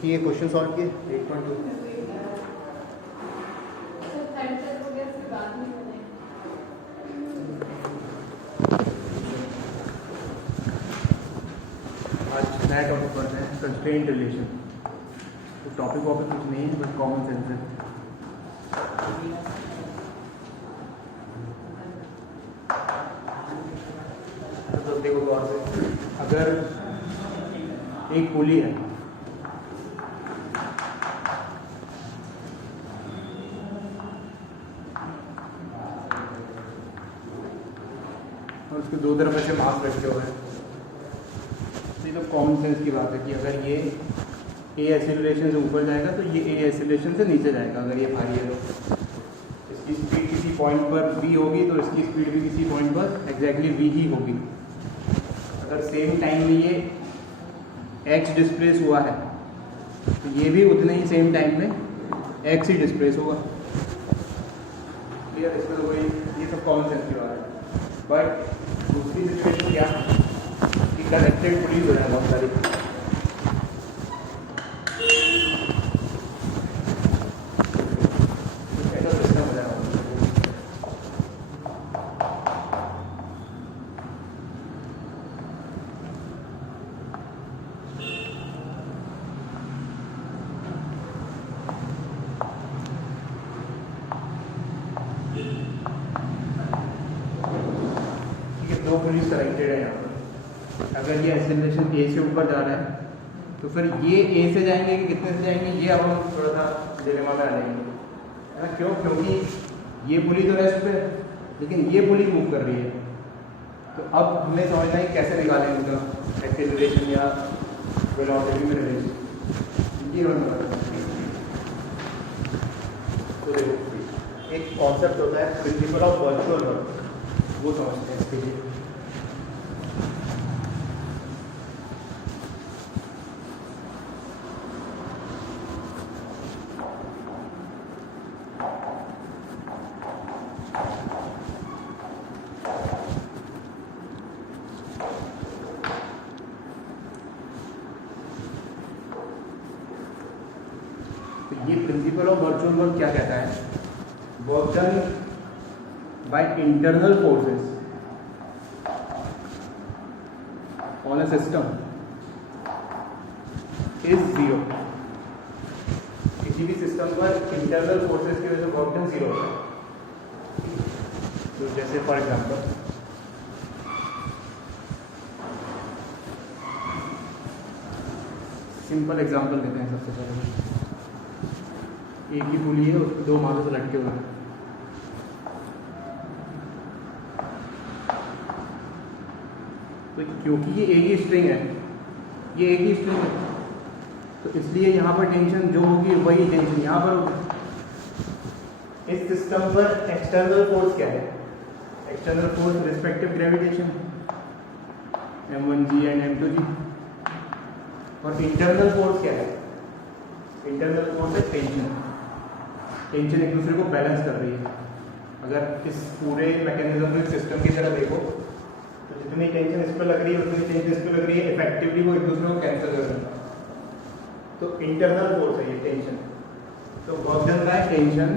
किए, question solve किए 8.2। आज नया टॉपिक पढ़ रहे हैं, कंस्ट्रेंट रिलेशन। तो टॉपिक वॉपिक कुछ नहीं है, बस कॉमन सेंस है। तो देखो गौर से, अगर एक पुली है और उसके दो तरफ ऐसे मार्क रखे हुए हैं, तो ये तो कॉमन सेंस की बात है कि अगर ये ए एक्सीलरेशन से ऊपर जाएगा तो ये ए एक्सीलरेशन से नीचे जाएगा। अगर ये भारी है तो इसकी स्पीड किसी पॉइंट पर v होगी तो इसकी स्पीड भी किसी पॉइंट पर एग्जैक्टली v ही होगी। अगर सेम टाइम में ये x डिस्प्लेस हुआ है तो ये भी उतने ही सेम टाइम में x ही डिस्प्लेस होगा। क्लियर? इसमें तो कोई, ये सब कॉमन सेंस की बात है। बट दूसरी सिचुएशन क्या है कि कनेक्टेड पुलीज हो जाए बहुत सारी, ऐसा सिस्टम हो जाएगा। दो पुलिस कनेक्टेड है यहाँ पर। अगर ये एक्सेलरेशन ए से ऊपर जा रहा है तो फिर ये ए से जाएंगे कि कितने से जाएंगे, ये अब हम थोड़ा सा डिलेमा में आ जाएंगे, है ना? क्यों? क्योंकि ये पुली तो रेस्ट पे है लेकिन ये पुली मूव कर रही है। तो अब हमें समझना है कैसे निकालें उनका एक्सेलरेशन या वेलोसिटी में रिलेशन। ये तो देखो, एक कॉन्सेप्ट होता है प्रिंसिपल ऑफ वर्चुअल वर्क, वो समझते हैं इसके लिए। तो ये प्रिंसिपल ऑफ वर्चुअल वर्क क्या कहता है? Work done by internal forces on a system is zero। किसी भी सिस्टम पर इंटरनल फोर्सेस की वजह से वर्क डन जीरो होता है। तो जैसे फॉर एग्जांपल सिंपल एग्जांपल देते हैं। सबसे पहले एक ही पुली है, उसके दो माथे से लटके हुए हैं। तो क्योंकि ये एक ही स्ट्रिंग है, ये एक ही स्ट्रिंग है, तो इसलिए यहाँ पर टेंशन जो होगी वही टेंशन यहाँ पर होगी। इस सिस्टम पर एक्सटर्नल फोर्स क्या है? External force respective gravitation m1g and m2g। और इंटरनल फोर्स क्या है? इंटरनल फोर्स है टेंशन। टेंशन एक दूसरे को बैलेंस कर रही है। अगर इस पूरे मैकेनिज्म को सिस्टम की तरह देखो तो जितनी टेंशन इस पर लग रही है उतनी टेंशन इस पर लग रही है, इफेक्टिवली वो एक दूसरे को कैंसिल कर रहा है। तो इंटरनल फोर्स है ये टेंशन। तो work done by tension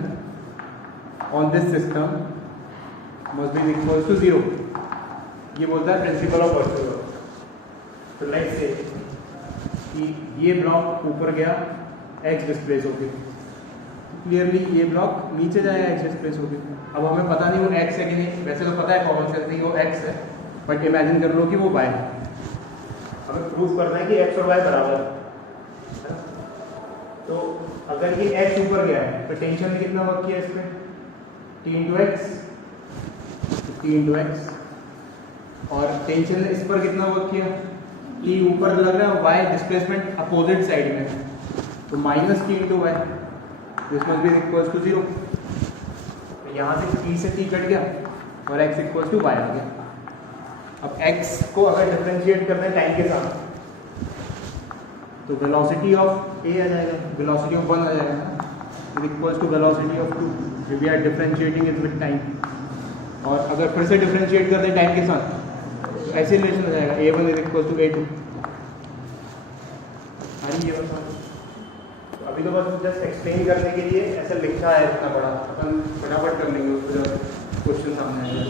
on this system must be equal to zero. ये बोलता है प्रिंसिपल ऑफ वर्चुअल वर्क। तो लेट्स से कि ये ब्लॉक ऊपर गया एक्स डिस्प्लेस होके, क्लियरली ये ब्लॉक नीचे जाएगा एक्स डिस्प्लेस होके। अब हमें पता नहीं वो एक्स है कि नहीं, वैसे तो पता है कॉमन सेंस से वो एक्स है, बट इमेजिन कर लो कि वो वाई है। हमें प्रूव करना है कि एक्स और वाई बराबर है। तो अगर ये एक्स ऊपर गया है तो टेंशन ने कितना वर्क किया इस पर? T into x, T into x. और टेंशन ने इस पर कितना वर्क किया? टी ऊपर लग रहा है, वाई डिस्प्लेसमेंट अपोजिट साइड में, तो minus T into Y, this must be equals to zero. यहाँ से टी से टी कट गया और x इक्वल्स टू वाई आ गया। अब x को अगर डिफरेंशिएट करना है टाइम के साथ तो वेलोसिटी ऑफ a आ जाएगा, वेलोसिटी ऑफ 1 आ जाएगा, is equals to velocity of 2। We are differentiating it with time. और अगर फिर से डिफरेंशिएट कर दें टाइम के साथ तो ऐसे रिलेशन हो जाएगा a1 is equals to a2। आ रही है? अभी तो बस जस्ट एक्सप्लेन करने के लिए ऐसा लिखा है इतना बड़ा, अपन फटाफट कर लेंगे उसको जब क्वेश्चन सामने आएगा।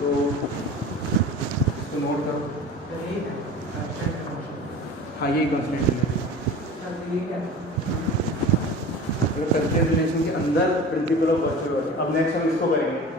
तो इसको नोट करो। हाँ यही कॉन्स्टेंट है। सर्किल रिलेशन के अंदर प्रिंसिपल ऑफ वर्चुअल वर्क। अब नेक्स्ट हम इसको करेंगे।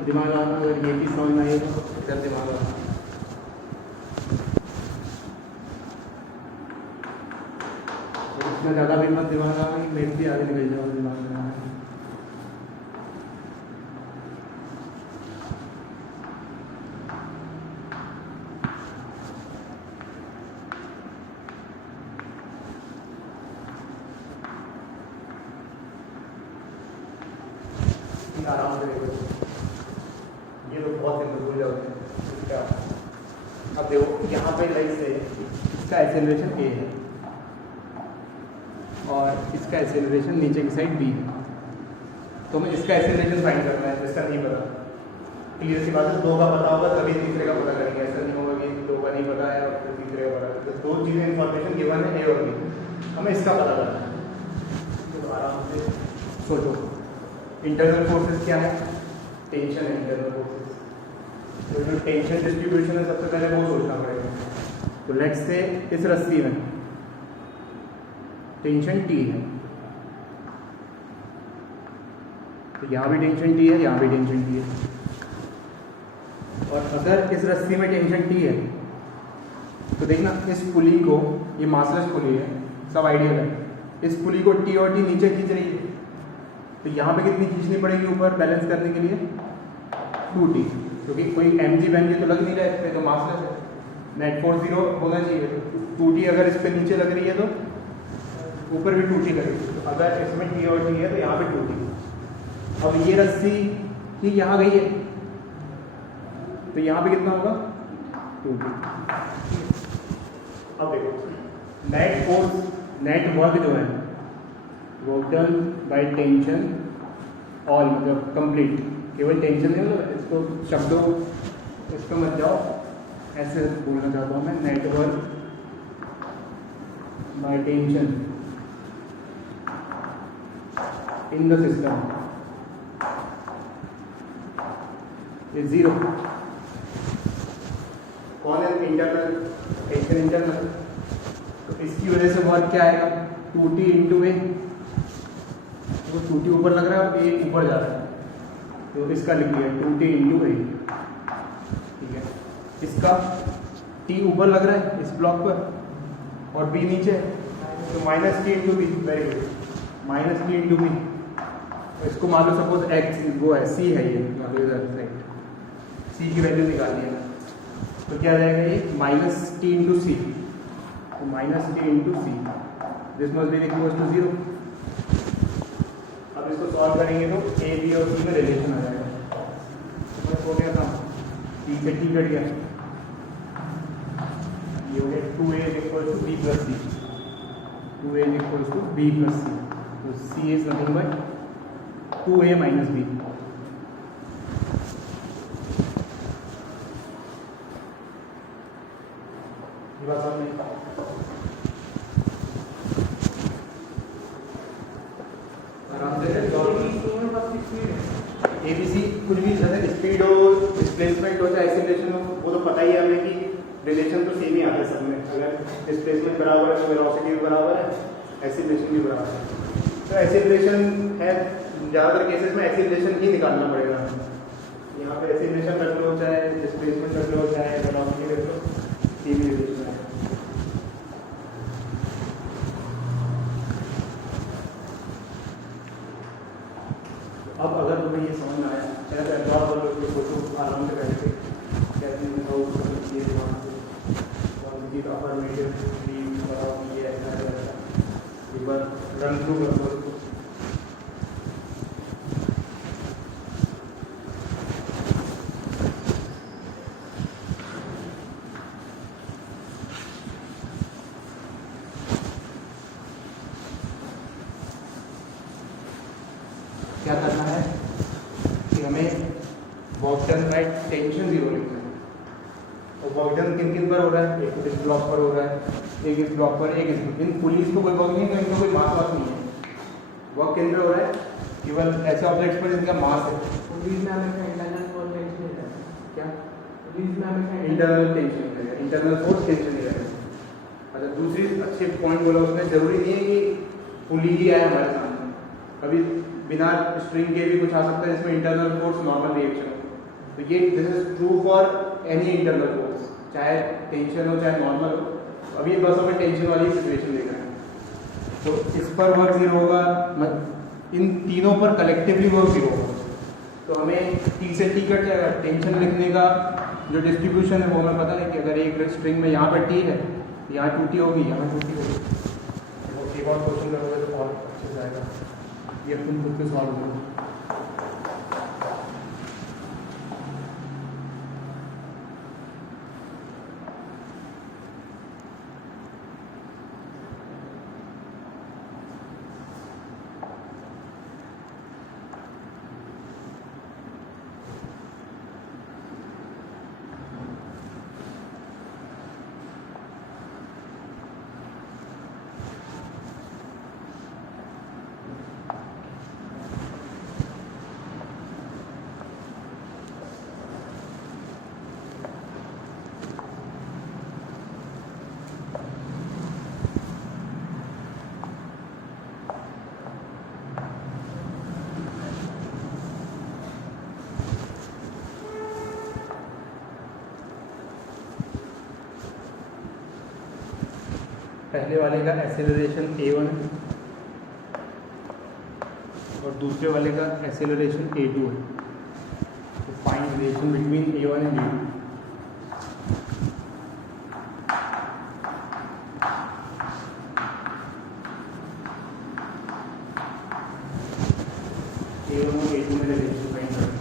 दिमाग आना, अगर ये चीज़ समझ में आई तो इधर दिमाग आना। इसमें ज़्यादा भी मत दिमाग आना, मेरे भी आगे निकल जाओ दिमाग में आना। आराम से देखो, ये लोग बहुत सिंपल भूल जाते हैं क्या। अब देखो यहाँ पे लाइक से इसका एक्सेलरेशन ए है और इसका एक्सेलरेशन नीचे की साइड बी है। तो हमें इसका एक्सेलरेशन फाइंड करना है, इसका नहीं पता। क्लियर सी बात है, दो का पता होगा तभी तीसरे का पता करेंगे। ऐसा नहीं होगा कि दो का नहीं पता है और फिर तीसरे का पता है। तो दो चीज़ें इंफॉर्मेशन गिवन है, ए और बी, हमें इसका पता करना है। तो आराम से सोचो, इंटरनल फोर्सेस क्या है? टेंशन है इंटरनल फोर्सेस। तो जो टेंशन डिस्ट्रीब्यूशन है सबसे पहले वो सोचना पड़ेगा। तो लेट्स से इस रस्सी में टेंशन टी है, तो यहाँ भी टेंशन टी है, यहाँ भी टेंशन टी है। और अगर इस रस्सी में टेंशन टी है तो देखना इस पुली को, ये मासलेस पुली है, सब आइडियल है, इस पुली को टी और टी नीचे खींच रही है। तो यहाँ पे कितनी खींचनी पड़ेगी ऊपर बैलेंस करने के लिए? 2t, क्योंकि कोई mg बहन तो लग नहीं रहा है इस पर, तो मासलेस है, नेट फोर्स 0 होना चाहिए। 2t अगर इस पे नीचे लग रही है तो ऊपर भी 2t लगेगी। तो अगर इसमें t और t है तो यहाँ पे 2t। अब ये रस्सी ही यहाँ गई है तो यहाँ पे कितना होगा? 2t। अब देखो नेट फोर्स, नेट वर्क जो है work done by tension all, मतलब कंप्लीट, केवल टेंशन नहीं, मतलब इसको शब्दों इस पर मत जाओ, ऐसे बोलना चाहता हूँ मैं, network by tension in the system is 0। कौन है? Internal tension, internal. तो इसकी वजह से वर्क क्या आएगा? 2t इंटू ए। तो 2t ऊपर लग रहा है और ए ऊपर जा रहा है, तो इसका लिख लिया 2t इंटू ए। ठीक है, इसका t ऊपर लग रहा है इस ब्लॉक पर और b नीचे है, तो minus T into B. Very good, minus T into B. इसको मान लो सपोज x वो है, c है, ये मान लो इधर साइड c की वैल्यू निकालनी है, तो क्या आ जाएगा ये? Minus T into C. तो minus T into C, this must be equal to 0। अब इसको सॉल्व करेंगे तो ए बी और सी में रिलेशन आ जाएगा। बस हो गया काम, टी से टी कट गया, ये हो गया 2a is equal to B plus C. 2a is equal to B plus C, तो C is nothing but 2a minus B. A B C कुछ भी जैसे स्पीड हो, डिस्प्लेसमेंट हो, चाहे एक्सीलरेशन हो, वो तो पता ही है हमें कि रिलेशन तो सेम ही आता है सब में। अगर डिस्प्लेसमेंट बराबर है तो वेलोसिटी भी बराबर है, एक्सीलरेशन भी बराबर है। तो एक्सीलरेशन है, ज़्यादातर केसेस में एक्सीलरेशन ही निकालना पड़ेगा। यहाँ पे एक्सीलरेशन रख लो, चाहे डिस्प्लेसमेंट रख लो, चाहे वेलोसिटी रख लो, सेम ही रिलेशन है। अब अगर तुम्हें ये समझ में आया, शायद एब्जॉर्ब कर लो कि फोटो आराम से बैठ के कैसे ये दिमाग से अफर्मेटिव ये ऐसा एक बार रन थ्रू कर दो। क्या करना है कि हमें work done by tension zero लिखना है। और वर्क डन किन किन पर हो रहा है, एक इस ब्लॉक पर हो रहा है, एक इस ब्लॉक पर, एक इस इन पुलिस को कोई वर्क नहीं है, इनका कोई मास वास नहीं है। वर्क किन पे हो रहा है, केवल ऐसे ऑब्जेक्ट्स पर जिनका मास है। पुलिस में हमेशा इंटरनल फोर्स टेंशन नहीं रहता। क्या पुलिस में हमेशा इंटरनल टेंशन नहीं रहेगा, इंटरनल फोर्स टेंशन नहीं रहेगा। अच्छा, दूसरी अच्छे पॉइंट बोला उसने, जरूरी नहीं है कि पुली ही आए हमारे सामने, कभी बिना स्ट्रिंग के भी कुछ आ सकता है जिसमें इंटरनल फोर्स नॉर्मल रिएक्शन हो। तो ये this is true for any internal force, चाहे टेंशन हो चाहे नॉर्मल हो। अभी बस हमें टेंशन वाली सिचुएशन देख रहे हैं, तो इस पर वर्क जीरो होगा, इन तीनों पर कलेक्टिवली वर्क जीरो होगा। तो हमें टी से टी कट जाएगा। टेंशन लिखने का जो डिस्ट्रीब्यूशन है वो हमें पता है कि अगर एक स्ट्रिंग में यहाँ पर टी है, यहाँ टूटी होगी, यहाँ टूटी होगी। तो एक और क्वेश्चन करोगे तो और अच्छे से आएगा, ये तुम खुद पे सॉल्व करो। पहले वाले का एक्सेलरेशन a1 है और दूसरे वाले का एक्सेलरेशन a2 है। तो find relation between a1 and a2। a1 और a2 में रिलेशन फाइंड करें।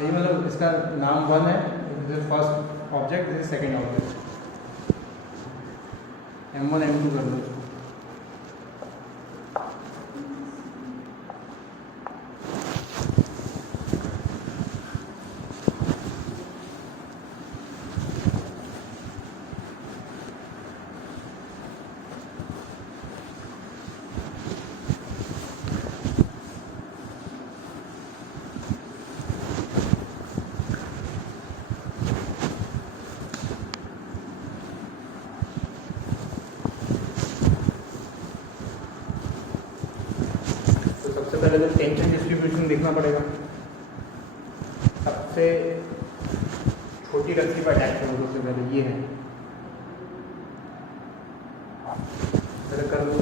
ये मतलब इसका नाम वन है, first object, this is second object. M1 M2 कर लो इसको। पहले तो टेंशन डिस्ट्रीब्यूशन देखना पड़ेगा। सबसे छोटी रस्सी पर अटैच करो, सबसे पहले ये है, कर लो।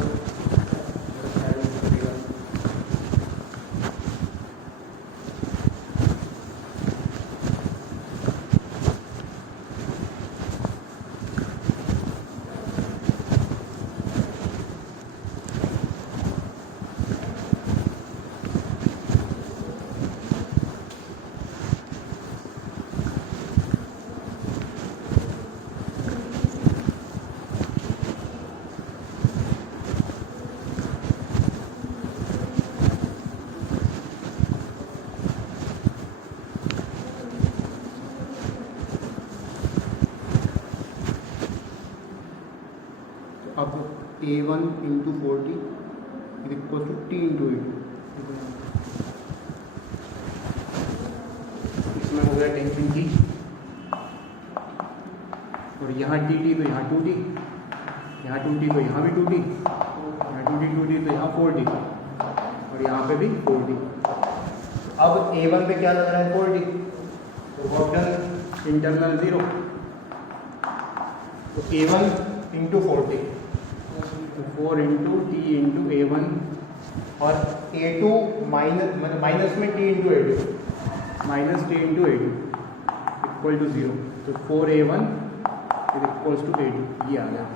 अब a1 into 40 is equal to t into a2। इसमें हो गया टेंशन T, और यहाँ टी तो यहाँ 2T, यहाँ टूटी तो यहाँ भी टूटी, यहाँ टूटी तो यहाँ 4D और यहाँ पे भी 4D। अब A1 पे क्या लग रहा है 4D, तो वर्क डन इंटरनल 0, तो A1 इंटू 4T, तो 4 इंटू T इंटू A1 और A2 माइनस में T into A2 minus T into A2 equal to 0, तो 4A1 is equals to A2, ये आ गया।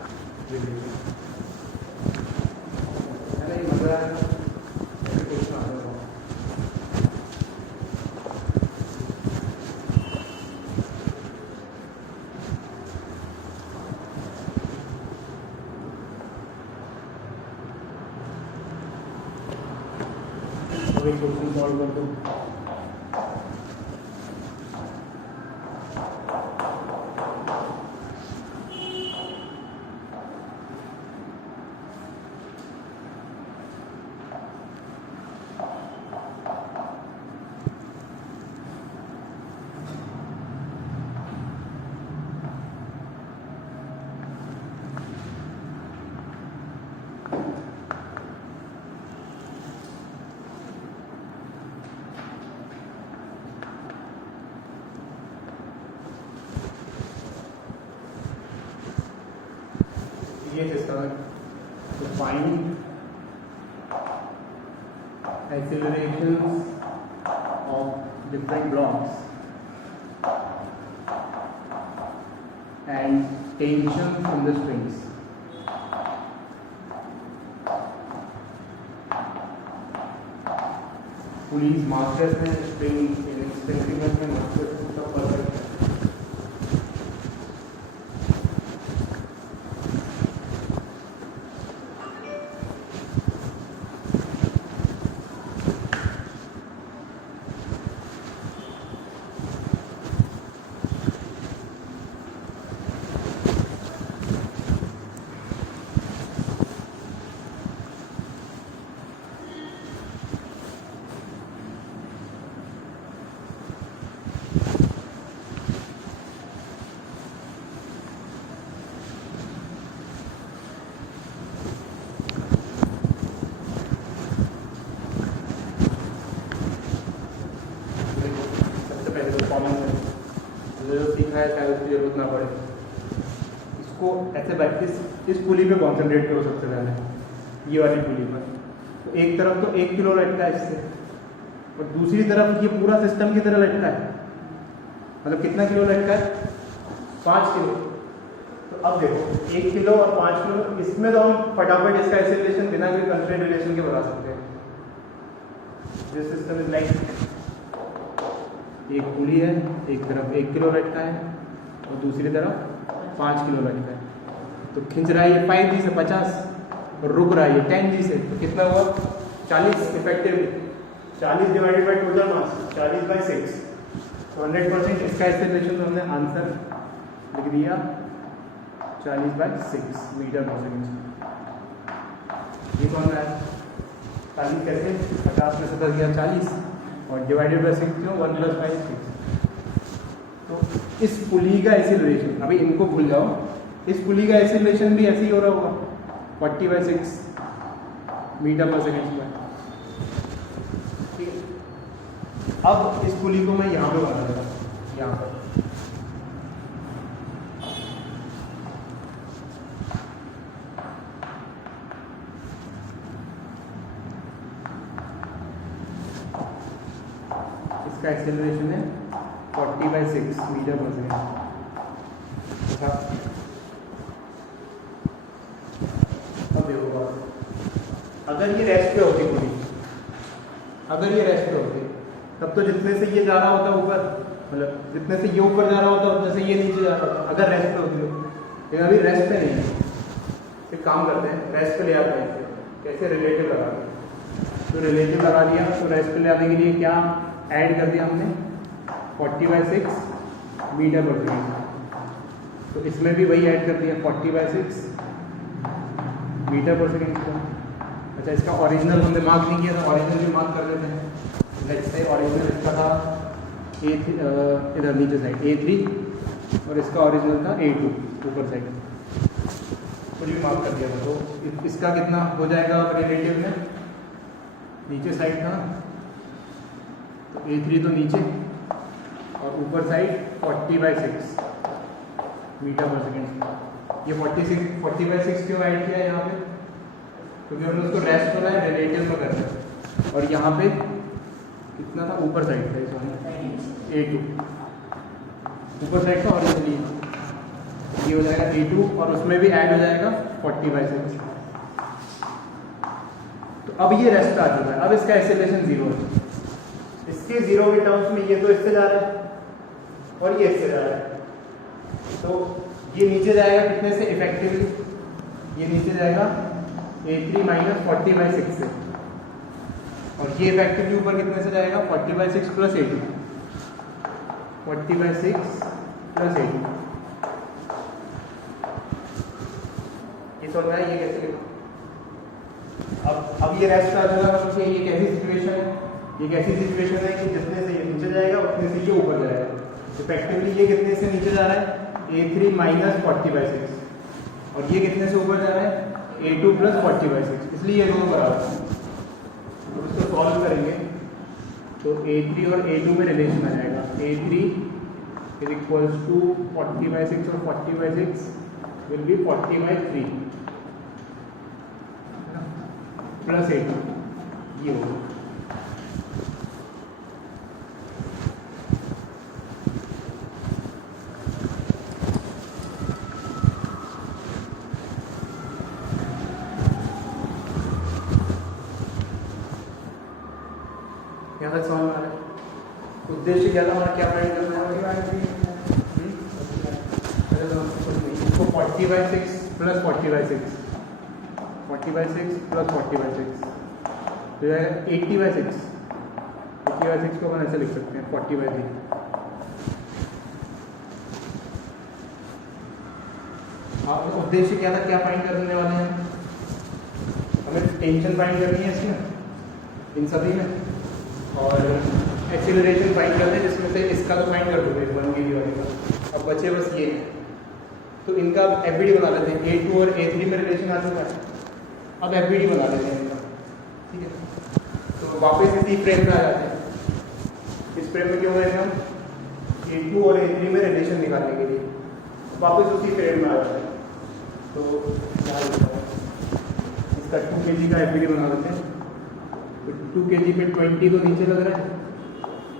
अरे मजा क्वेश्चन आ गया। अभी क्वेश्चन सॉल्व कर दो। ये सिस्टम है, तो find accelerations of different blocks and tension in the strings. Pulleys massless में स्ट्रिंग में मास्टर्स सब परफेक्ट है। सीखना है शायद उसकी जरूरत ना पड़े। इसको ऐसे बैठ इस पुली पे कॉन्सेंट्रेट करो सबसे पहले, ये वाली पुली पर। तो एक तरफ तो 1 किलो लटका है इससे, और दूसरी तरफ ये पूरा सिस्टम की तरह लटका है, मतलब कितना किलो लटका है 5 किलो। तो अब देखो 1 किलो और 5 किलो, इसमें तो हम फटाफट इसका एक्सेलरेशन बिना कोई कंस्ट्रेंट रिलेशन के बता सकते हैं। दिस सिस्टम इज लाइक एक पुली है, एक तरफ 1 किलो लटका है और दूसरी तरफ 5 किलो लटका है। तो खींच रहा है ये 5G से 50 और रुक रहा है ये 10G से, तो कितना हुआ 40 effective, 40 divided by total mass 40 by 6, तो 100% इसका एक्सेलरेशन तो हमने आंसर लिख दिया 40 बाई 6 मीटर पर सेकेंड। ये कौन रहा है 40 कैसे, 50 में से 10 गया 40 और डिवाइडेड बाई 6 क्यों 1 + 5 6। तो इस पुली का एक्सीलरेशन, अभी इनको भूल जाओ, इस पुली का एक्सीलरेशन भी ऐसे ही हो रहा होगा 40/6 मीटर पर सेकेंड स्क्वायर। ठीक है, अब इस पुली को मैं यहाँ पे बना देता हूँ, यहाँ पर इसका एक्सेलरेशन है 40/6 मीटर पर सेकेंड। अब देखो अगर ये रेस्ट पे होती पूरी, अगर ये रेस्ट पे होती तब तो जितने से ये जा रहा होता ऊपर, मतलब जितने से ये ऊपर जा रहा होता उतने से ये नीचे जा रहा होता, अगर रेस्ट पे होती हो। लेकिन अभी रेस्ट पे नहीं है, एक काम करते हैं रेस्ट पे ले आते हैं। कैसे, रिलेटिव लगा दिया, तो रिलेटिव लगा दिया, तो रेस्ट पे ले आने के लिए क्या ऐड कर दिया हमने 40/6 मीटर पर सेकेंड। तो इसमें भी वही ऐड कर दिया 40/6 मीटर पर सेकेंड स्क्वायर। अच्छा, इसका ओरिजिनल हमने मार्क नहीं किया था, ओरिजिनल भी मार्क कर देते हैं। लेट्स से ओरिजिनल इसका था इधर नीचे साइड A3 और इसका ओरिजिनल था A2 ऊपर साइड। कुछ भी मार्क कर दिया था, तो इसका कितना हो जाएगा रिलेटिव में, नीचे साइड था ना, तो A3 तो नीचे और ऊपर साइड 40/6 मीटर पर सेकेंड। ये 40/6 क्यों ऐड किया है यहाँ पे, क्योंकि हमने उसको रेस्ट होना है रिलेटिव में करना है। और यहाँ पे कितना था, ऊपर साइड था इसमें A2 ऊपर साइड का, और ये हो जाएगा A2 और उसमें भी ऐड हो जाएगा 40/6। तो अब ये रेस्ट आ चुका है, अब इसका एक्सेलरेशन 0 है। इसके 0 के टर्म्स में ये तो इससे जा रहा है और ये इससे जा रहा है, तो ये नीचे जाएगा कितने से इफेक्टिवली, ये नीचे जाएगा A3 - 40/6 से, और ये इफेक्टिवली ऊपर कितने से जाएगा 40/6 + A2, 40/6 + A2। ये समझ आया ये कैसे लिखो। अब ये रेस्ट आ जाएगा, मतलब ये कैसी सिचुएशन है, ये कैसी सिचुएशन है कि जितने से ये नीचे जाएगा उतने से ये ऊपर जाएगा। इफेक्टिवली ये कितने से नीचे जा रहा है A3 - 40/6, और ये कितने से ऊपर जा रहा है A2 + 40/6, इसलिए ये दोनों बराबर हैं। तो इसको सॉल्व करेंगे तो A3 और A2 में रिलेशन आ जाएगा, A3 = 40/6 और 40/6 will be 40/3 + A2, ये होगा। यहाँ तक समझ में आ रहा है। उद्देश्य क्या था हमारा, क्या फाइंड करना है, इसको 40/6 + 40/6, 40/6 + 40/6 तो जाएगा 80/6। 80/6 को अपन ऐसे लिख सकते हैं 40/3। हाँ, उद्देश्य क्या था, क्या फाइंड करने वाले हैं, हमें टेंशन फाइंड करनी है इसमें, इन सभी में, और एक्सीलरेशन फाइंड करते हैं, जिसमें से इसका तो फाइंड कर दोगे 1 kg वाले का। अब बचे बस ये, तो इनका FBD बना लेते हैं। A2 और A3 में रिलेशन आ चुका है, अब FBD बना लेते हैं इनका, ठीक है। तो वापस इसी फ्रेम में आ जाते हैं। इस फ्रेम में क्यों गए हम, A2 और A3 में रिलेशन निकालने के लिए, वापस उसी फ्रेम में आ जाते हैं। तो क्या होता है, इसका 2 kg का FBD बना लेते हैं। तो 2 kg पे 20 तो नीचे लग रहा है,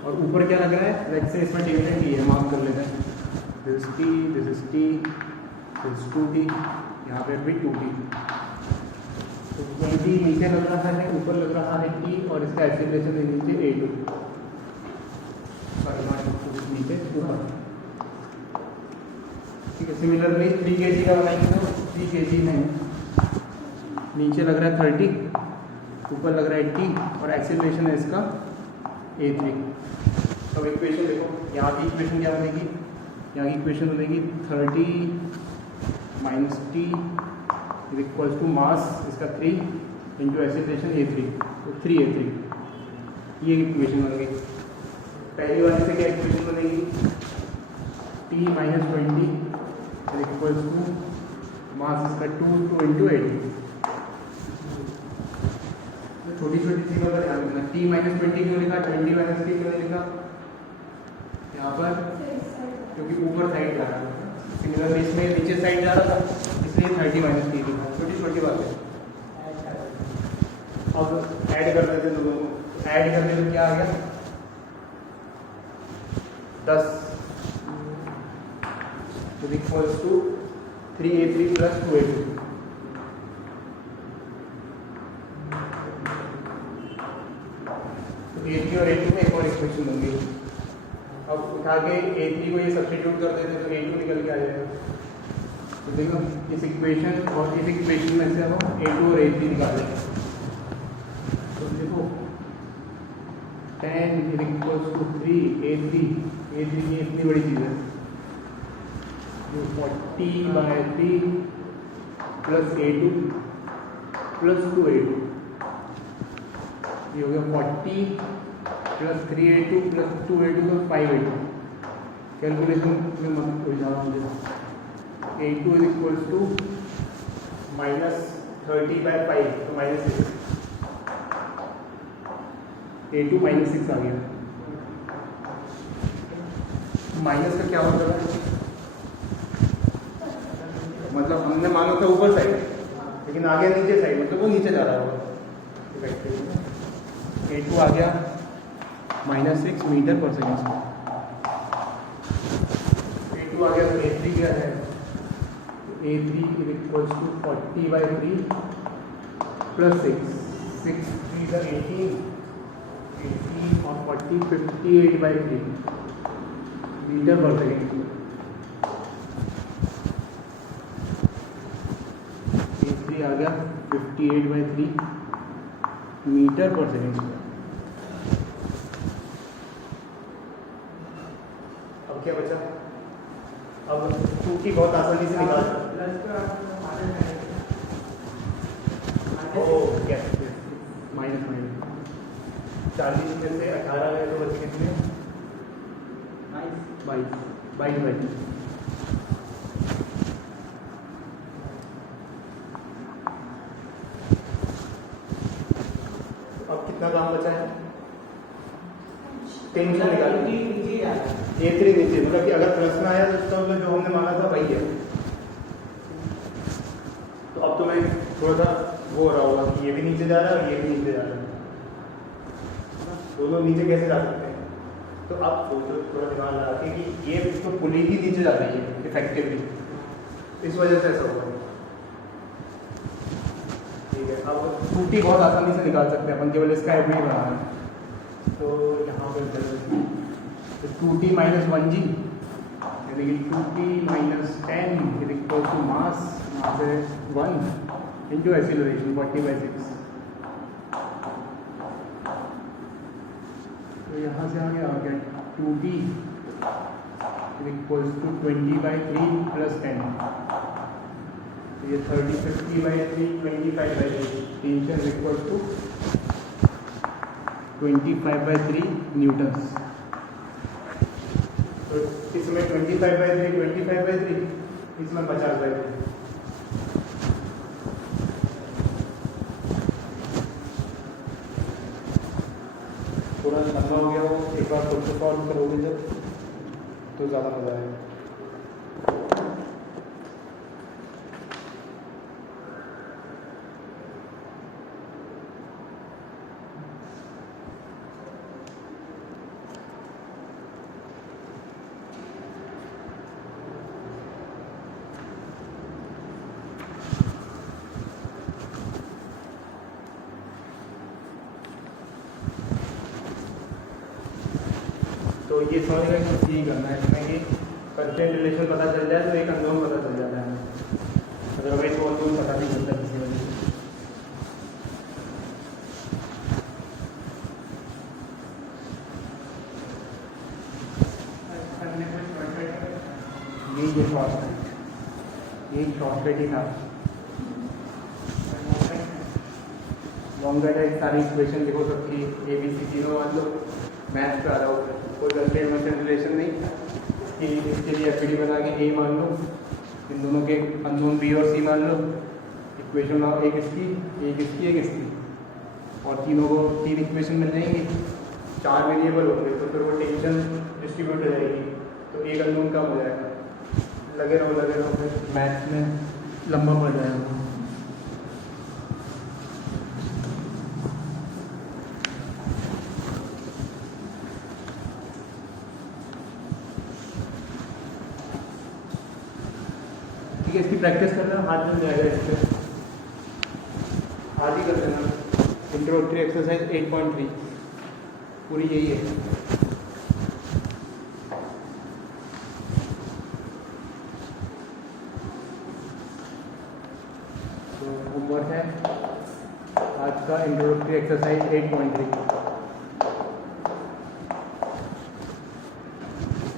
और ऊपर क्या लग रहा है, लेट्स से इसमें टेंशन T है, मार्क कर लेते हैं, this T, this is T, this 2T, यहाँ पे भी 2T। तो 20 नीचे लग रहा है, ऊपर लग रहा है T, और इसका एक्सीलरेशन है नीचे A2, नीचे ऊपर, ठीक है। सिमिलरली 3 kg का बनाएंगे तो 3 kg नहीं, नीचे लग रहा है 30, ऊपर लग रहा है 80, और एक्सीलरेशन है इसका A3। अब इक्वेशन देखो, यहाँ की इक्वेशन क्या बनेगी, यहाँ की इक्वेशन बनेगी 30 - T = मास इसका 3 × एक्सीलरेशन A3, तो 3A3, ये इक्वेशन बन गई। पहली वाले से क्या इक्वेशन बनेगी, T - 20 = मास इसका 2 × A2। छोटी छोटी चीज़ों का ध्यान रखना, T - 20 क्यों लिखा, 20 - T क्यों लिखा यहाँ पर, क्योंकि ऊपर साइड जा रहा था। सिमिलरली इसमें नीचे साइड जा रहा था, इसलिए 30 - T लिखा। छोटी छोटी बातें। अब ऐड कर देते हैं दोनों को, ऐड करने में क्या आ गया 10 = 3A3 + 2A2। A3 और A2 में एक और इक्वेशन बन गई। अब उठा के A3 को ये सब्स्टिट्यूट कर देते तो A2 निकल के आ जाएगा। तो देखो इस इक्वेशन और इस इक्वेशन में से हम A2 और A3 निकालेंगे। तो देखो 10 = 3A3, A3 की इतनी बड़ी चीज़ है, 40/3 + A2 + 2A2, ये हो गया 40 + 3A2 + 2A2 तो 5A2। कैलकुलेशन में मत कोई ज़्यादा मुझे। A2 = -30/5 तो -6, A2 -6 आ गया। माइनस का क्या मतलब है? मतलब हमने माना था ऊपर साइड, लेकिन आ गया नीचे साइड, मतलब वो नीचे जा रहा होगा इफेक्टिवली। A2 आ गया -6 मीटर पर सेकेंड। A2 आ गया तो A3 क्या है? A3 equals to 40/3 plus 6 3 are 18 और 40 58/3 मीटर पर सेकेंड। A3 आ गया 58/3 मीटर पर सेकेंड। अब क्या बचा? अब 2 की बहुत आसानी से निकाल माइनस 40 में से 18 है तो बच कितने? 22। अब कितना काम बचा है? टेंशन निकाल। A3 नीचे, मतलब कि अगर प्लस में आया तो उसका मतलब जो हमने माना था वही है। तो अब तो मैं थोड़ा सा वो हो रहा होगा कि ये भी नीचे जा रहा है और ये भी नीचे जा रहा है, दोनों नीचे कैसे जा सकते हैं? तो अब सोचो, थोड़ा दिमाग लगा के कि ये तो पुली ही नीचे जा रही है इफेक्टिवली, इस वजह से ऐसा होगा। ठीक है, अब टूटी बहुत आसानी से निकाल सकते हैं अपन, केवल इसका एफ भी बनाना है। तो यहाँ पर तो 2t - 1g यानी कि 2t - 10 इज इक्वल टू मास है 1 इंटू एक्सीलरेशन 40/6। तो यहाँ से आगे आ गया 2t is equals to 20/3 plus 10। तो ये 30 50/3 25/3 tension is equal to 25/3 newtons. तो इसमें 25/3 इसमें 50/3। थोड़ा लंबा हो गया हो, एक बार खुद से सॉल्व करोगे जब तो ज़्यादा मज़ा आएगा। तो ये समझ गए कि यही करना है इसमें कि कंस्टेंट रिलेशन पता चल जाए तो एक अननोन पता चल जाता है, अदरवाइज वो अननोन पता नहीं चलता किसी वजह से। यही शॉर्टकट ही था। लॉन्ग है सारी इक्वेशन लिखो सबकी ABC तीनों मान लो, मैथ्स पे आ जाओ, कोई कंस्टेंट मस्टेंट रिलेशन नहीं कि इसके लिए एफ बना के A मान लो, इन दोनों के अननोन B और C मान लो, इक्वेशन एक इसकी और तीनों को 3 इक्वेशन मिल जाएंगी, 4 वेरिएबल होंगे तो फिर वो टेंशन डिस्ट्रीब्यूट हो जाएगी, तो एक अननोन कम हो जाएगा। लगे रहो फिर मैथ्स में लंबा पड़ जाएगा। ठीक है, इसकी प्रैक्टिस करना, हाथ में जाएगा इससे, आज ही कर देना। इंट्रोडक्टरी एक्सरसाइज 8.3 पूरी यही है। तो होमवर्क है आज का इंट्रोडक्टरी एक्सरसाइज 8.3।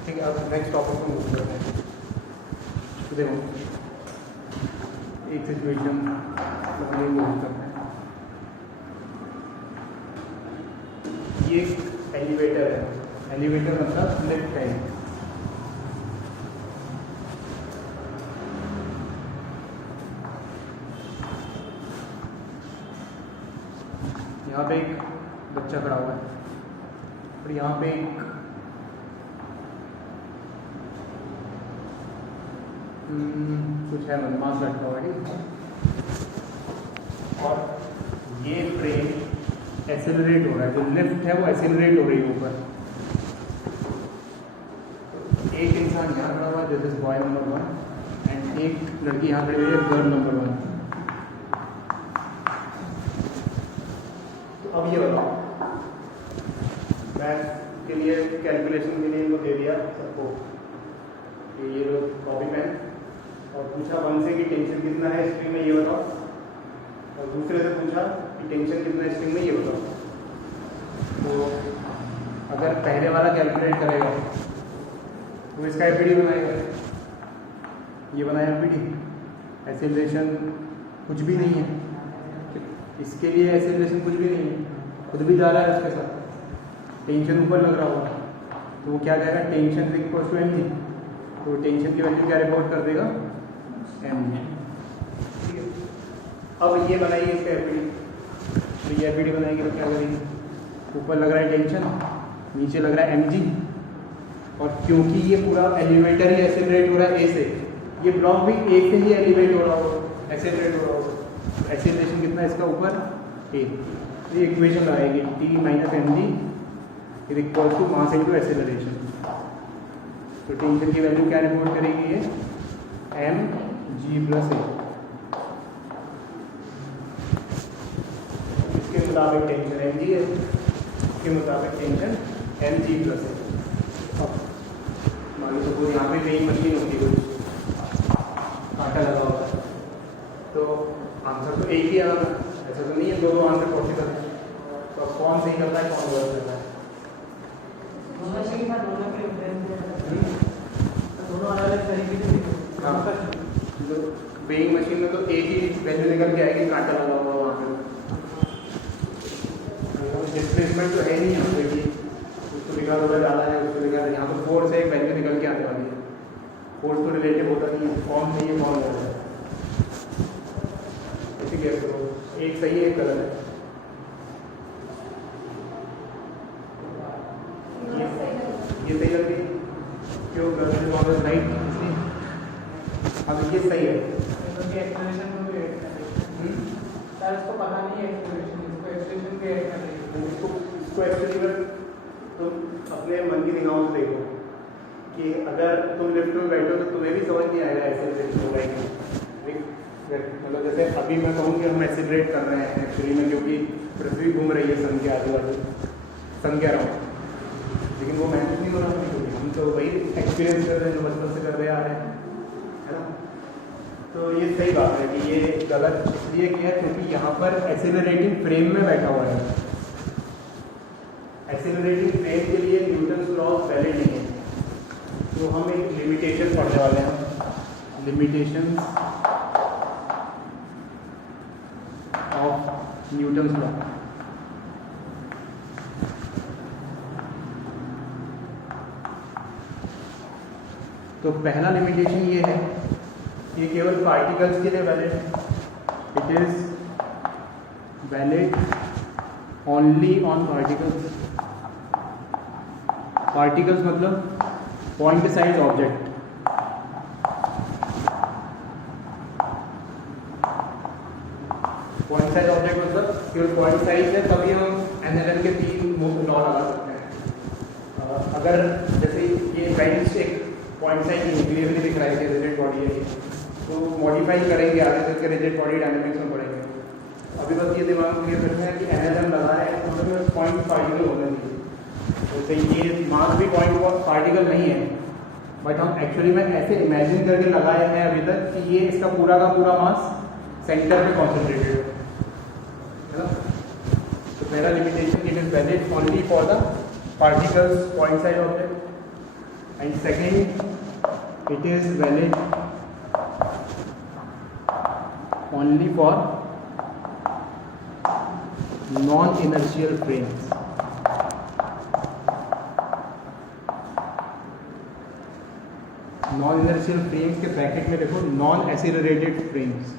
ठीक है, अब नेक्स्ट टॉपिक को मूव करते हैं। देखो एक सिचुएशन मूव करते हैं। ये एलिवेटर है, एलिवेटर मतलब लिफ्ट है। यहाँ पे एक बच्चा खड़ा हुआ है और यहाँ पे एक कुछ है मास लटका हुआ है, ठीक है। और ये फ्रेम एक्सेलरेट हो रहा है, जो लिफ्ट है वो एक्सेलरेट हो रही है ऊपर। एक इंसान यहाँ खड़ा हुआ है, this is boy number 1, and एक लड़की यहाँ खड़ी हुई है, गर्ल नंबर 1। तो अब ये बताओ, मैथ के लिए कैलकुलेशन के लिए इनको दे दिया सबको कि ये लो कॉपी पेन, और पूछा 1 से कि टेंशन कितना है स्ट्रिंग में, ये बताओ। और दूसरे से पूछा कि टेंशन कितना है स्ट्रिंग में, ये बताओ। तो अगर पहले वाला कैलकुलेट करेगा तो इसका एपीडी बनाएगा, ये बनाया एपीडी। एक्सेलरेशन कुछ भी नहीं है, इसके लिए एक्सेलरेशन कुछ भी नहीं है, खुद भी जा रहा है उसके साथ, टेंशन ऊपर लग रहा होगा, तो वो क्या कहेगा, tension is equal to mg। तो टेंशन की वैल्यू क्या रिपोर्ट कर देगा, mg, ठीक है। अब ये बनाइए इसका एपीडी, तो ये एपीडी बनाएंगे तो क्या करेंगे, ऊपर लग रहा है टेंशन, नीचे लग रहा है mg, और क्योंकि ये पूरा एलिवेटर ही एक्सेलरेट हो रहा है ए से, ये ब्लॉक भी ए से ही एलिवेट हो रहा होगा, एक्सेलरेट हो रहा होगा। एक्सेलरेशन कितना है इसका ऊपर, ए। ये इक्वेशन लगाएंगे, t minus mg is equal to mass into acceleration. तो टेंशन की वैल्यू क्या रिपोर्ट करेगी ये, mg प्लस ए। इसके मुताबिक टेंशन mg है, इसके मुताबिक टेंशन mg प्लस है। मान लो सपोज यहाँ पे वेइंग मशीन होती है, कुछ कांटा लगा हुआ है, तो आंसर तो एक ही आना, ऐसा तो नहीं है दोनों आंसर पॉसिबल है। तो अब कौन सही करता है, कौन गलत करता है, दोनों अलग अलग तरीके से। हाँ, तो वेइंग मशीन में तो एक ही वैल्यू निकल के आएगी, कांटा लगा हुआ वहाँ पे, डिस्प्लेसमेंट तो है नहीं यहाँ पे कि उसको लिखा हुआ ज़्यादा है, उसको लिखा है, यहाँ पर फोर्स है, एक वैल्यू निकल के आने वाली है। फोर्स तो रिलेटिव होता नहीं है, कौन नहीं है कौन गलत है, ऐसे क्या करो, एक सही है एक गलत है। ये सही लग रही है, क्यों गलत है, कौन राइट, इसलिए अब ये सही है। क्योंकि एक्सप्लेनेशन को भी ऐड करेंगे, सर इसको पता नहीं है एक्सप्लेनेशन, इसको एक्सप्लेनेशन भी ऐड करेंगे। इसको एक्चुअली तुम अपने मन की निगाहों से देखो कि अगर तुम लिफ्ट में बैठो तो तुम्हें भी समझ नहीं आएगा एक्सेलरेट होगा ही नहीं। मतलब जैसे अभी मैं कहूँ कि हम एक्सेलरेट कर रहे हैं एक्चुअली में, क्योंकि पृथ्वी घूम रही है सन के आजू बाजू, सन कह रहा हूँ, लेकिन वो महसूस नहीं हो रहा, क्योंकि हम तो वही एक्सपीरियंस कर रहे हैं जो बचपन से कर रहे आ रहे हैं, है ना। तो ये सही बात है कि ये गलत इसलिए किया क्योंकि यहाँ पर एक्सेलरेटिंग फ्रेम में बैठा हुआ है। एक्सेलरेटिंग फ्रेम के लिए न्यूटन्स लॉज वैलिड नहीं है, तो हम एक लिमिटेशन पढ़ने वाले हैं, लिमिटेशंस ऑफ न्यूटन्स लॉ। तो पहला लिमिटेशन ये है कि केवल पार्टिकल्स के लिए वैलिड है, it is valid only on particles. Particles मतलब point size object, point size object मतलब केवल पॉइंट साइज है, तभी हम एनएलएम के 3 लॉ लगा सकते हैं। अगर जैसे ये बेंच एक पॉइंट साइज क्लियरली दिख रहा है कि रिजिड बॉडी है, तो मॉडिफाई करेंगे आगे चल के रिजिड बॉडी डायनेमिक्स में पढ़ेंगे। अभी बस ये दिमाग में क्लियर रखना है कि एनएलएम लगा है तो उसमें पॉइंट पार्टिकल होना चाहिए। जैसे ये मास भी पॉइंट पार्टिकल नहीं है, बट हम एक्चुअली में ऐसे इमेजिन करके लगाए हैं अभी तक कि ये इसका पूरा का पूरा मास सेंटर में कॉन्सेंट्रेटेड है ना। तो पहला limitation, it is valid only for the particles point size object, and second it is valid only for non-inertial frames. Non-inertial frames के ब्रैकेट में देखो non-accelerated frames।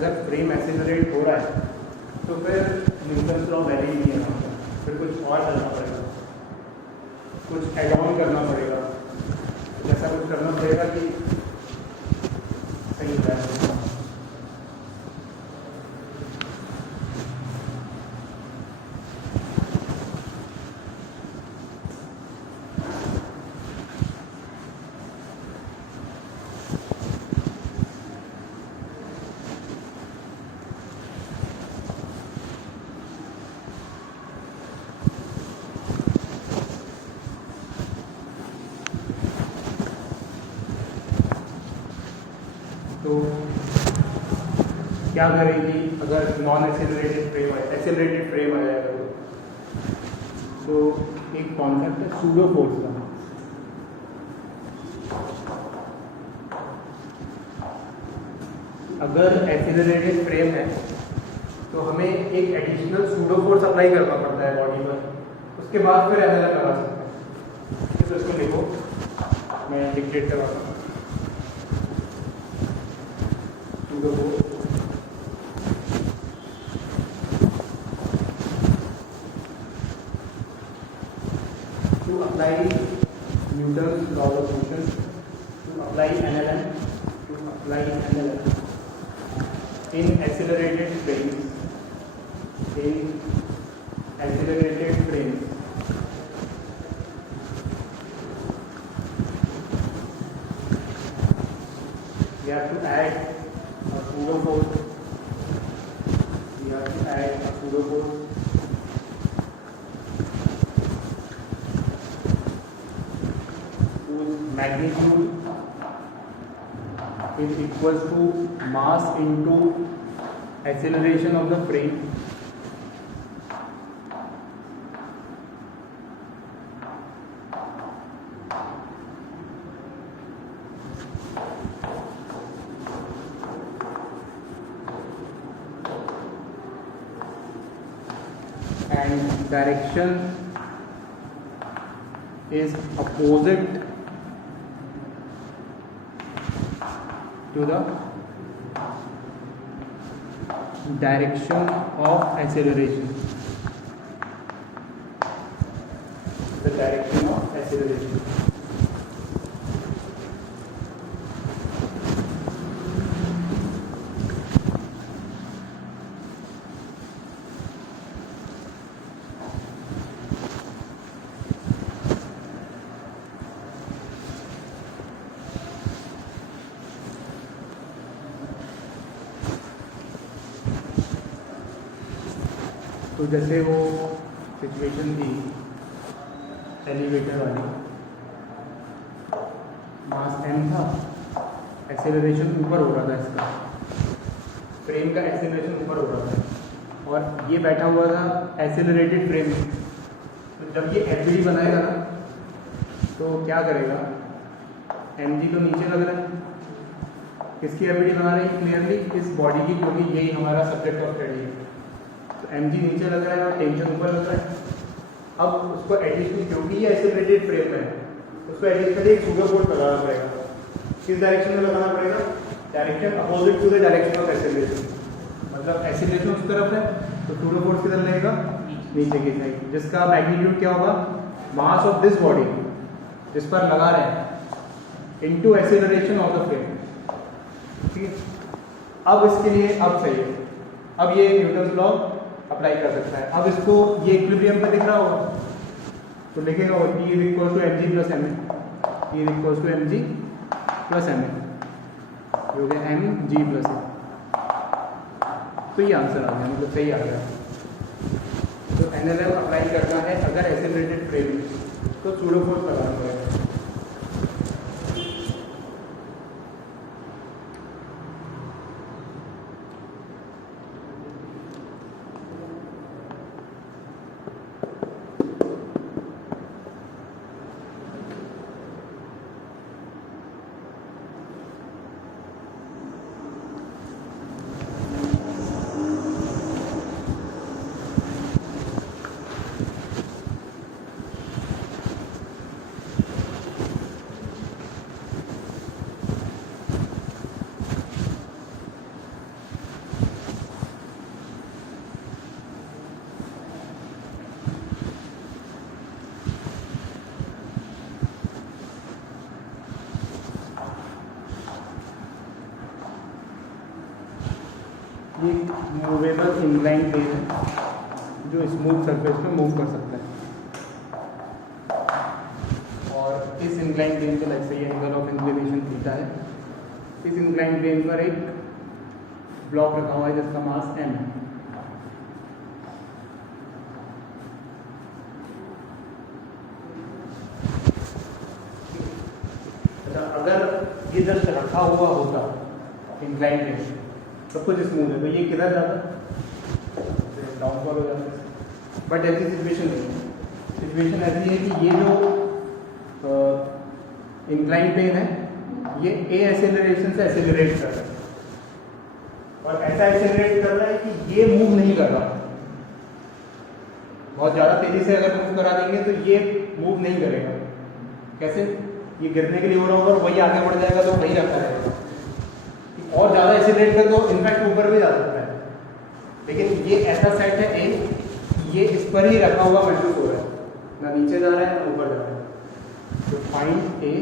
अगर फ्रेम एक्सेलरेट हो रहा है तो फिर न्यूटन्स लॉ वैलिड नहीं है, फिर कुछ और करना पड़ेगा, कुछ एड ऑन करना पड़ेगा, कुछ ऐसा कुछ करना पड़ेगा कि सही हो जाए। तो क्या करेगी अगर नॉन एक्सेलरेटेड फ्रेम है, एक्सेलरेटेड फ्रेम आ जाएगा तो एक कॉन्सेप्ट है सूडो फोर्स का। अगर एक्सेलरेटेड फ्रेम है तो हमें एक एडिशनल सूडो फोर्स अप्लाई करना पड़ता है बॉडी पर, उसके बाद फिर एनालाइज लगा सकते हैं। तो इसको लिखो, मैं डिक्टेट करवाता हूँ। To apply Newton's law of motion, to apply NLM, in accelerated frames, we have to add a pseudo force. Whose magnitude is equals to mass into acceleration of the frame and direction is opposite to the direction of acceleration. The direction of acceleration. तो जैसे वो situation थी elevator वाली, मास m था, acceleration ऊपर हो रहा था, इसका फ्रेम का एक्सेलरेशन ऊपर हो रहा था और ये बैठा हुआ था एक्सेलरेटेड फ्रेम में। तो जब ये एफबीडी बनाएगा ना तो क्या करेगा, mg तो नीचे लग रहा है, किसकी एफबीडी बना रही है, क्लियरली इस बॉडी की, क्योंकि यही हमारा सब्जेक्ट ऑफ स्टडी है। तो mg नीचे लग रहा है और टेंशन ऊपर लग रहा है। अब उसको एडिशनल, क्योंकि ये एक्सेलरेटेड फ्रेम है, उसको एडिशनली एक सूडो फोर्स लगाना पड़ेगा। किस डायरेक्शन में लगाना पड़ेगा, direction opposite to the direction of acceleration. मतलब एक्सेलरेशन उस तरफ है तो सूडो फोर्स किधर लगेगा, नीचे की साइड, जिसका मैग्नीट्यूड क्या होगा, मास ऑफ दिस बॉडी जिस पर लगा रहे हैं into acceleration of the frame. ठीक है, अब इसके लिए अब सही है, अब ये न्यूटन्स लॉ अप्लाई कर सकता है। अब इसको ये इक्विलिब्रियम पे दिख रहा होगा तो लिखेगा वो E is equal to mg plus ma, E is equal to mg plus ma, जो कि mg प्लस है। तो ये आंसर आ गया, मतलब सही आ गया। तो NLM अप्लाई करना है अगर एक्सेलरेटेड फ्रेम तो सूडो फोर्स लगाना पड़ेगा। ये मूवेबल इंक्लाइन प्लेन है जो स्मूथ सरफेस पे मूव कर सकता है। और इस इंक्लाइन प्लेन पे लाइक से एंगल ऑफ इंक्लिनेशन थीटा है। इस इंक्लाइन प्लेन पर एक ब्लॉक रखा हुआ है जिसका मास m है। अच्छा, अगर ये जस्ट रखा हुआ होता इंक्लाइन प्लेन सब कुछ स्मूथ है तो ये किधर जाता, डाउनफॉल हो जाता है। बट ऐसी सिचुएशन नहीं है। सिचुएशन ऐसी है कि ये जो इंक्लाइन प्लेन है ये ए एक्सेलरेशन से एक्सेलरेट कर रहा है और ऐसा एक्सेलरेट कर रहा है कि ये मूव नहीं कर रहा। बहुत ज़्यादा तेजी से अगर मूव करा देंगे तो ये मूव नहीं करेगा। कैसे, ये गिरने के लिए हो रहा होगा और वही आगे बढ़ जाएगा तो वही रखा रहेगा। और ज़्यादा एक्सेलरेट कर तो इनफैक्ट ऊपर भी जा सकता है। लेकिन ये ऐसा सेट है ए, ये इस पर ही रखा हुआ महसूस हो रहा है, ना नीचे जा रहा है ना ऊपर जा रहा है। तो find A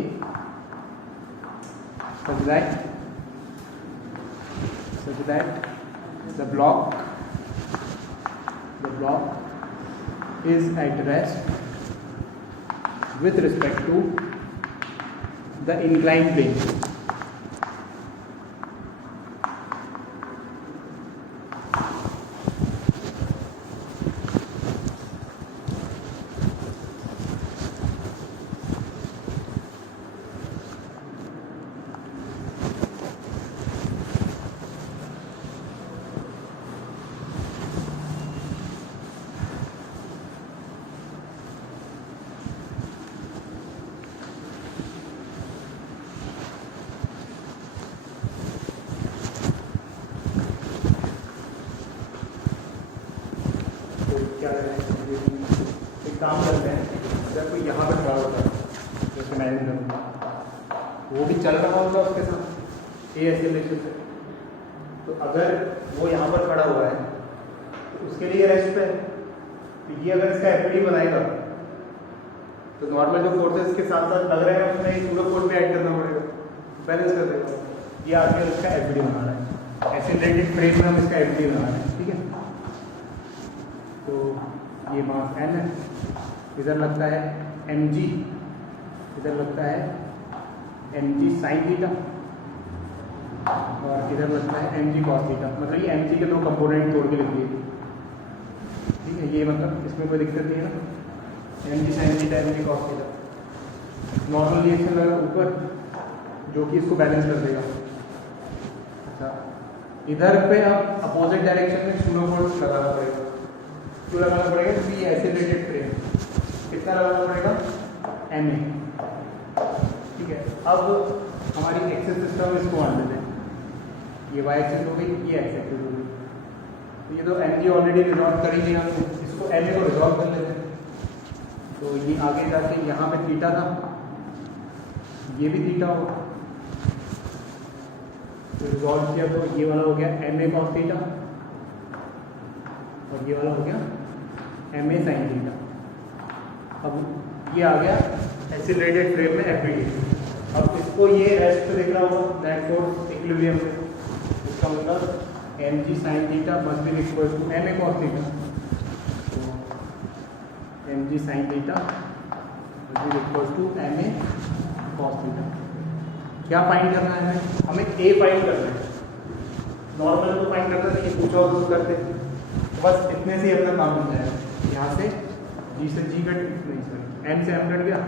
such that the block is at rest with respect to the inclined plane. काम करते हैं, अगर कोई यहाँ पर खड़ा होता है जैसे इमेजिन करूँगा, वो भी चल रहा होगा उसके साथ ए एक्सेलरेशन से, तो अगर वो यहाँ पर खड़ा हुआ है तो उसके लिए रेस्ट पे है। तो ये अगर इसका एफडी बनाएगा तो नॉर्मल जो फोर्सेस के साथ साथ लग रहे हैं उसमें एक सूडो फोर्स भी ऐड करना पड़ेगा, बैलेंस कर देगा। ये आगे इसका एफडी बना रहा है, एक्सेलरेटेड फ्रेम में हम इसका एफडी बना रहे हैं, ठीक है। तो ये मास n है, इधर लगता है mg, इधर लगता है mg साइन थीटा और इधर लगता है mg कॉस थीटा। मतलब ये mg के दो कंपोनेंट तोड़ के लिख दिए, ठीक है। ये मतलब इसमें कोई दिक्कत नहीं है ना, mg sine theta mg cos theta. Normal reaction लगा ऊपर जो कि इसको बैलेंस कर देगा। अच्छा, इधर पे अब अपोजिट डायरेक्शन में सूडो फोर्स लगाना पड़ेगा। क्यों लगाना पड़ेगा? क्योंकि ये एक्सेलरेटेड फ्रेम कितना लगाना पड़ेगा, ma, ठीक है। अब हमारी एक्सेस सिस्टम इसको मान लेते हैं, ये y एक्सेस हो गई, ये x एक्सेस हो गई। तो ये तो mg ऑलरेडी रिजॉल्व कर ही लिया हमने, इसको ma को रिजॉल्व कर लेते हैं। तो ये आगे जाके यहाँ पे थीटा था, ये भी थीटा होगा, तो रिजॉल्व किया तो ये वाला हो गया ma cos थीटा और ये वाला हो गया ma sin थीटा। अब ये आ गया एक्सीलरेटेड फ्रेम में एफडी। अब इसको ये रेस्ट पे देख रहा होगा नेट फोर्स इक्विलिब्रियम पे, इसका मतलब mg sin theta must be equal to ma cos theta. तो mg sin theta must be equal to ma cos theta. क्या फाइंड करना है हमें? a फाइंड करना है। नॉर्मल तो फाइंड करना नहीं, पूछा हो तो करते, बस इतने से अपना काम बन जाएगा। यहाँ से g से g कट, नहीं सॉरी m से m कट गया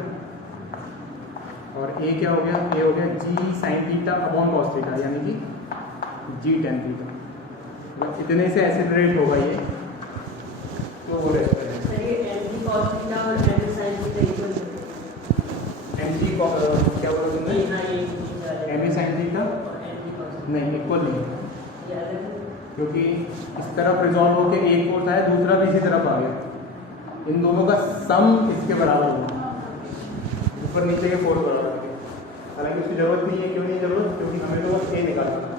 और a क्या हो गया? a हो गया g sin theta upon cos theta, यानी कि g tan थीटा। मतलब इतने से एक्सेलरेट होगा ये, तो वो रेस्ट करेगा। mg cos थीटा और m sin थीटा इक्वल है। mg क्या बोला तुमने? m sin थीटा नहीं, इक्वल नहीं, क्योंकि इस तरफ रिजॉल्व होकर एक फोर्स आया, दूसरा भी इसी तरफ आ गया, इन दोनों का सम इसके बराबर होगा, ऊपर नीचे के फोर्स बराबर है। हालांकि उसकी जरूरत नहीं है। क्यों नहीं जरूरत? क्योंकि हमें तो बस ए निकालना है,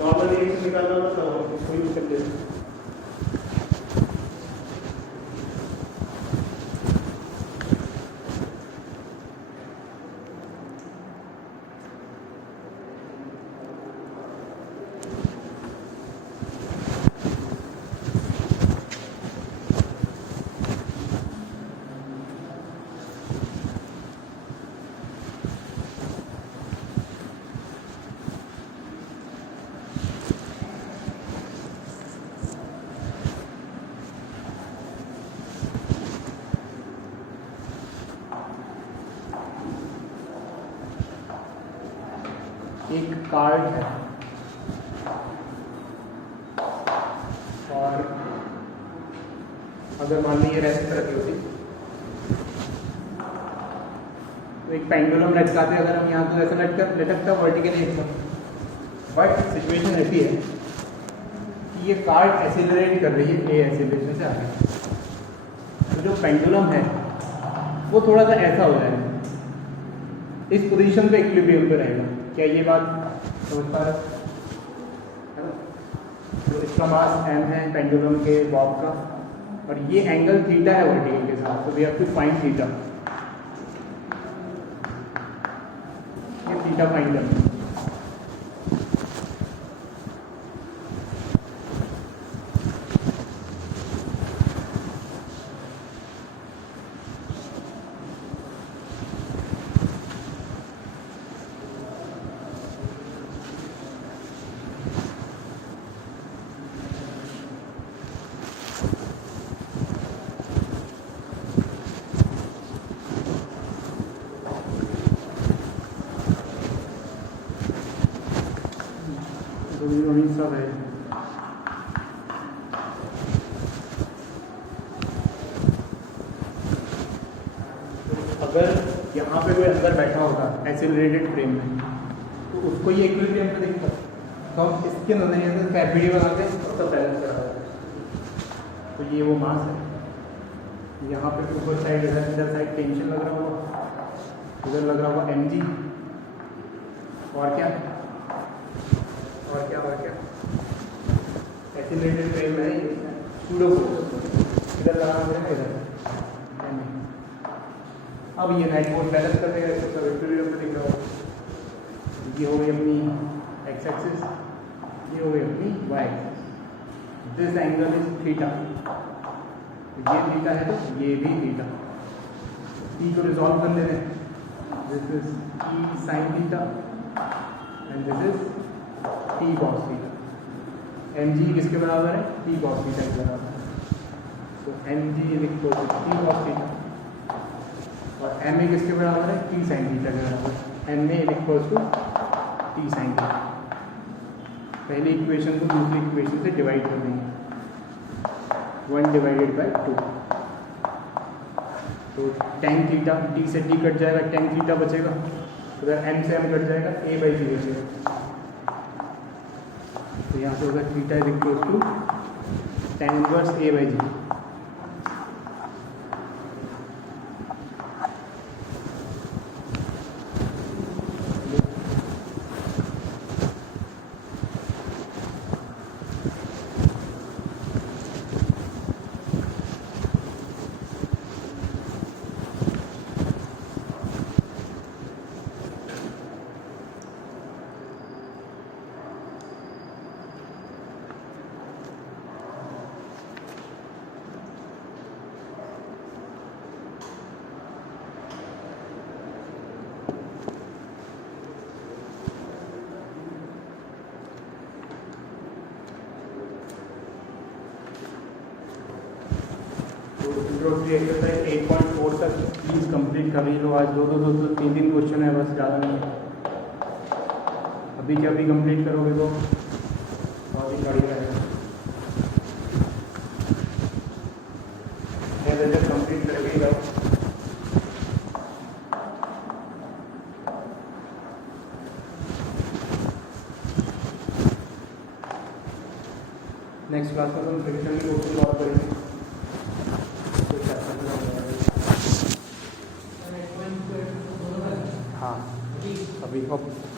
नॉर्मल रिएक्शन निकालना होगा तब हम इसको यूज कर लेते हैं। एक कार्ड है और अगर मान लीजिए रेस्ट रखी होती तो एक पेंडुलम लटकाते अगर हम यहाँ तो ऐसा लटकता वर्टिकली एकदम। बट सिचुएशन ऐसी है कि ये कार्ड एसिलरेट कर रही है ए एसिलेशन से आगे, तो जो पेंडुलम है वो थोड़ा सा ऐसा हो जाएगा, इस पोजीशन पे इक्विलिब्रियम पे रहेगा। क्या ये बात समझ पा रहे है ना? तो इसका मास m है पेंडुलम के बॉब का, और ये एंगल थीटा है वर्टिकल के साथ, तो we have to find theta. ये थीटा फाइंड करना है। सब है अगर यहाँ पे कोई अंदर बैठा होगा एसिलरेटेड फ्रेम में, तो उसको ये इक्विलिब्रियम पे देखता, तो हम इसके नजरिए से कैपिटी बनाते हैं और सब बैलेंस करा देते हैं। तो ये वो मास है, यहाँ पे ऊपर साइड इधर साइड टेंशन लग रहा होगा, इधर लग रहा होगा mg, और क्या और क्या और क्या एसिलेटेड फ्रेम है सूडो फोर्स, इधर लगाना है इधर। अब ये नाइट फोर्स बैलेंस कर देगा, इसको सब इक्विलिब्रियम पे दिख रहा होगा। ये हो गई अपनी एक्स एक्सिस, ये हो गई अपनी Y axis. This angle is theta, ये थीटा है तो ये भी थीटा। ई को रिजॉल्व कर ले रहे हैं, this is E sine theta and this is T cos theta. mg किसके बराबर है? टी कॉस थीटा के बराबर है। तो mg is equal to T cos theta, और ma किसके बराबर है? टी साइन थीटा के बराबर। ma is equal to T sine theta. पहली इक्वेशन को दूसरी इक्वेशन से डिवाइड कर देंगे, 1 डिवाइडेड बाई 2, तो tan थीटा, t से t कट जाएगा, tan थीटा बचेगा, अगर m से m कट जाएगा a बाई जी बचेगा। तो यहाँ पे होगा theta is equal to tan inverse a by G. Introductory exercise 8.4 तक प्लीज़ कंप्लीट कर ही लो। आज दो 3 क्वेश्चन है, बस ज़्यादा नहीं है। अभी क्या अभी कंप्लीट करोगे तो और ही गाड़ी रहेगा। कंप्लीट करके ही जाओ। नेक्स्ट क्लास में हम फ्रिक्शन की क्वेश्चन और करेंगे। हाँ अभी